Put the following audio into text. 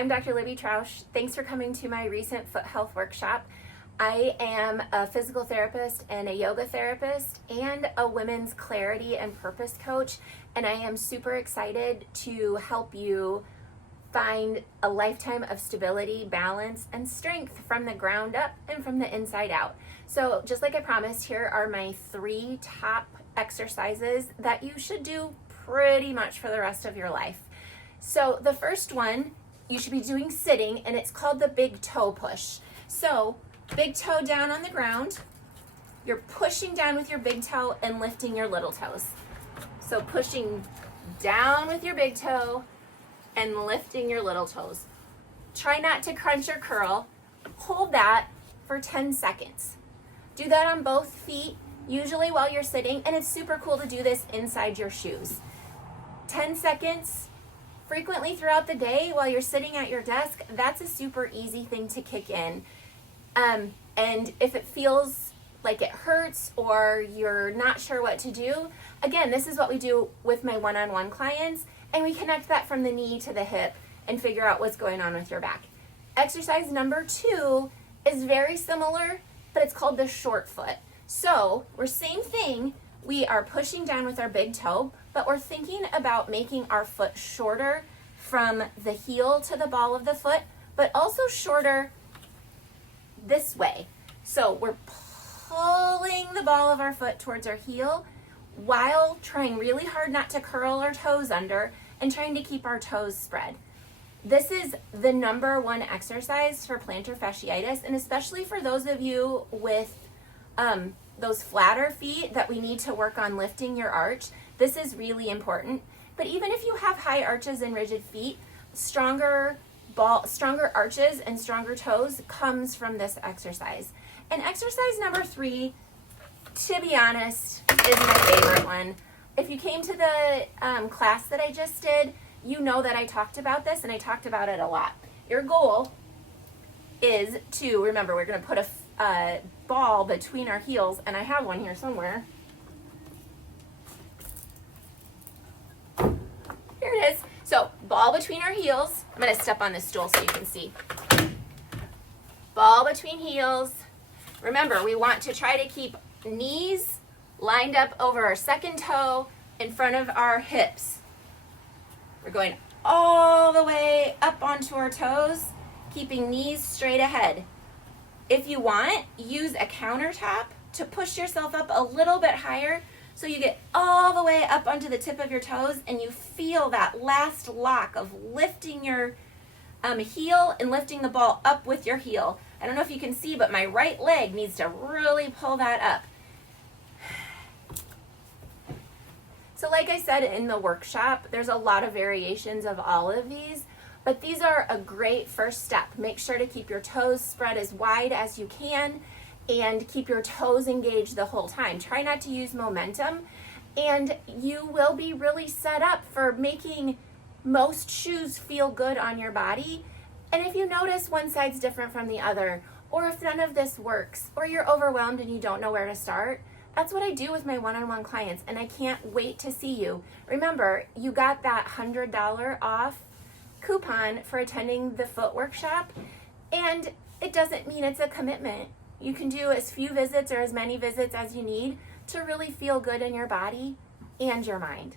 I'm Dr. Libby Trausch. Thanks for coming to my recent foot health workshop. I am a physical therapist and a yoga therapist and a women's clarity and purpose coach, and I am super excited to help you find a lifetime of stability, balance, and strength from the ground up and from the inside out. So just like I promised, here are my 3 top exercises that you should do pretty much for the rest of your life. So the first one you should be doing sitting, and it's called the big toe push. So big toe down on the ground, you're pushing down with your big toe and lifting your little toes. So pushing down with your big toe and lifting your little toes. Try not to crunch or curl. Hold that for 10 seconds. Do that on both feet, usually while you're sitting, and it's super cool to do this inside your shoes. 10 seconds frequently throughout the day while you're sitting at your desk, that's a super easy thing to kick in. And if it feels like it hurts or you're not sure what to do, again, this is what we do with my one-on-one clients, and we connect that from the knee to the hip and figure out what's going on with your back. Exercise number 2 is very similar, but it's called the short foot. So we're same thing. We are pushing down with our big toe, but we're thinking about making our foot shorter from the heel to the ball of the foot, but also shorter this way. So we're pulling the ball of our foot towards our heel while trying really hard not to curl our toes under and trying to keep our toes spread. This is the number 1 exercise for plantar fasciitis, and especially for those of you with those flatter feet that we need to work on lifting your arch. This is really important. But even if you have high arches and rigid feet, stronger arches and stronger toes comes from this exercise. And exercise number 3, to be honest, is my favorite one. If you came to the class that I just did, you know that I talked about this, and I talked about it a lot. Your goal is to, remember, we're going to put a ball between our heels, and I have one here somewhere. Here it is. So ball between our heels. I'm going to step on this stool so you can see. Ball between heels. Remember, we want to try to keep knees lined up over our second toe in front of our hips. We're going all the way up onto our toes, keeping knees straight ahead. If you want, use a countertop to push yourself up a little bit higher so you get all the way up onto the tip of your toes and you feel that last lock of lifting your heel and lifting the ball up with your heel. I don't know if you can see, but my right leg needs to really pull that up. So like I said in the workshop, there's a lot of variations of all of these, but these are a great first step. Make sure to keep your toes spread as wide as you can and keep your toes engaged the whole time. Try not to use momentum, and you will be really set up for making most shoes feel good on your body. And if you notice one side's different from the other, or if none of this works, or you're overwhelmed and you don't know where to start, that's what I do with my one-on-one clients, and I can't wait to see you. Remember, you got that $100 off coupon for attending the foot workshop, and it doesn't mean it's a commitment. You can do as few visits or as many visits as you need to really feel good in your body and your mind.